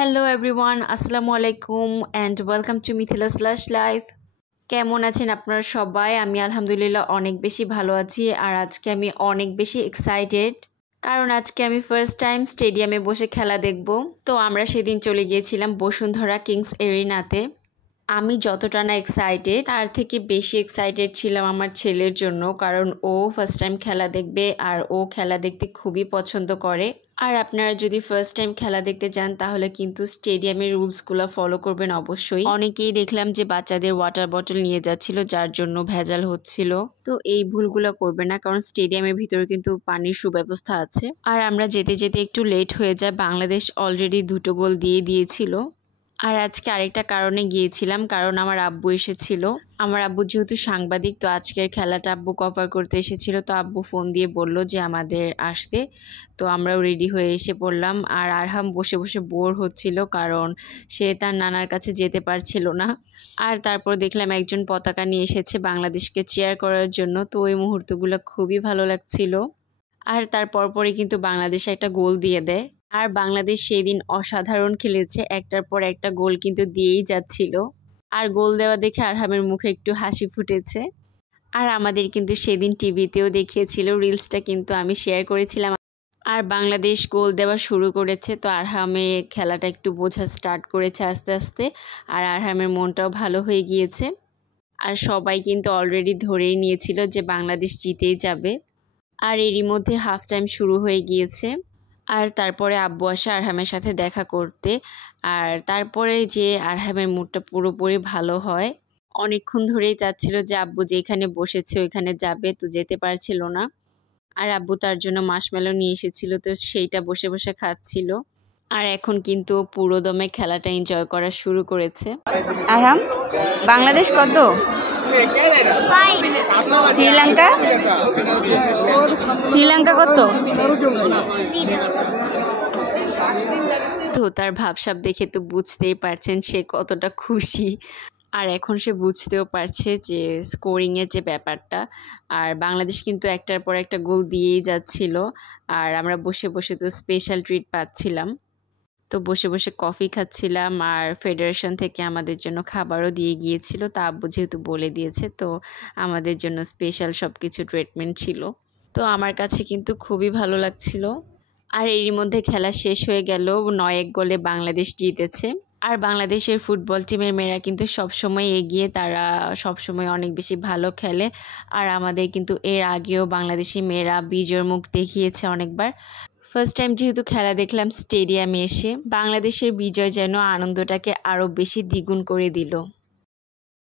Hello everyone, আসসালামু আলাইকুম and welcome to Mithila slash life. কেমন আছেন আপনারা সবাই? আমি আলহামদুলিল্লাহ অনেক বেশি ভালো আছি। আর আজকে আমি অনেক বেশি এক্সাইটেড, কারণ আজকে আমি ফার্স্ট টাইম স্টেডিয়ামে বসে খেলা দেখব। তো আমরা সেদিন চলে গিয়েছিলাম বসুন্ধরা কিংস এরিনাতে। আমি যতটা না এক্সাইটেড, তার থেকে বেশি এক্সাইটেড ছিলাম আমার ছেলের জন্য, কারণ ও ফার্স্ট টাইম খেলা দেখবে আর ও খেলা দেখতে খুবই পছন্দ করে। আর আপনারা যদি ফার্স্ট টাইম খেলা দেখতে যান তাহলে কিন্তু স্টেডিয়ামের রুলসগুলো ফলো করবেন অবশ্যই। অনেকেই দেখলাম যে বাচ্চাদের ওয়াটার বটল নিয়ে যাচ্ছিল, যার জন্য ভেজাল হচ্ছিল। তো এই ভুলগুলো করবে না, কারণ স্টেডিয়ামের ভিতরে কিন্তু পানির সুব্যবস্থা আছে। আর আমরা যেতে যেতে একটু লেট হয়ে যায়, বাংলাদেশ অলরেডি 2টো গোল দিয়ে দিয়েছিল। আর আজকে আরেকটা কারণে গিয়েছিলাম, কারণ আমার আব্বু এসেছিল। আমার আব্বু যেহেতু সাংবাদিক, তো আজকের খেলাটা আব্বু কভার করতে এসেছিল। তো আব্বু ফোন দিয়ে বলল যে আমাদের আসতে। তো আমরাও রেডি হয়ে এসে পড়লাম। আর আরহাম বসে বসে বোর হচ্ছিল, কারণ সে তার নানার কাছে যেতে পারছিল না। আর তারপর দেখলাম একজন পতাকা নিয়ে এসেছে বাংলাদেশকে চেয়ার করার জন্য। তো ওই মুহূর্তগুলো খুবই ভালো লাগছিল। আর তারপর পরে কিন্তু বাংলাদেশ একটা গোল দিয়ে দেয়। আর বাংলাদেশ সেই দিন অসাধারণ খেলেছে, একটার পর একটা গোল কিন্তু দিয়েই যাচ্ছিল। আর গোল দেওয়া দেখে আরহামের মুখে একটু হাসি ফুটেছে। আর আমাদের কিন্তু সেদিন টিভিতেও দেখিয়েছিল, রিলসটা কিন্তু আমি শেয়ার করেছিলাম। আর বাংলাদেশ গোল দেওয়া শুরু করেছে, তো আরহামে খেলাটা একটু বোঝা স্টার্ট করেছে আস্তে আস্তে। আর আরহামের মনটাও ভালো হয়ে গিয়েছে। আর সবাই কিন্তু অলরেডি ধরেই নিয়েছিল যে বাংলাদেশ জিতেই যাবে। আর এরই মধ্যে হাফ টাইম শুরু হয়ে গিয়েছে। আর তারপরে আব্বু আসে আরহামের সাথে দেখা করতে। আর তারপরে যে আরহামের মুডটা পুরোপুরি ভালো হয়। অনেকক্ষণ ধরেই চাচ্ছিল যে আব্বু যেখানে বসেছে ওইখানে যাবে, তো যেতে পারছিল না। আর আব্বু তার জন্য মাশমেলো নিয়ে এসেছিল, তো সেইটা বসে বসে খাচ্ছিল। আর এখন কিন্তু পুরো দমে খেলাটা এনজয় করা শুরু করেছে। আরহাম, বাংলাদেশ কত? শ্রীলঙ্কা শ্রীলঙ্কা কত? তো তার ভাবসাব দেখে তো বুঝতেই পারছেন সে কতটা খুশি। আর এখন সে বুঝতেও পারছে যে স্কোরিংয়ের যে ব্যাপারটা। আর বাংলাদেশ কিন্তু একটার পর একটা গোল দিয়েই যাচ্ছিল। আর আমরা বসে বসে তো স্পেশাল ট্রিট পাচ্ছিলাম। তো বসে বসে কফি খাচ্ছিলাম, আর ফেডারেশন থেকে আমাদের জন্য খাবারও দিয়ে গিয়েছিল। তা আব্বু যেহেতু বলে দিয়েছে, তো আমাদের জন্য স্পেশাল সব কিছু ট্রিটমেন্ট ছিল। তো আমার কাছে কিন্তু খুবই ভালো লাগছিল। আর এরই মধ্যে খেলা শেষ হয়ে গেল, 9-1 গোলে বাংলাদেশ জিতেছে। আর বাংলাদেশের ফুটবল টিমের মেয়েরা কিন্তু সবসময় এগিয়ে, তারা সবসময় অনেক বেশি ভালো খেলে। আর আমাদের কিন্তু এর আগেও বাংলাদেশি মেয়েরা বিজয়ের মুখ দেখিয়েছে অনেকবার। ফার্স্ট টাইম যেহেতু খেলা দেখলাম স্টেডিয়ামে এসে, বাংলাদেশের বিজয় যেন আনন্দটাকে আরও বেশি দ্বিগুণ করে দিল।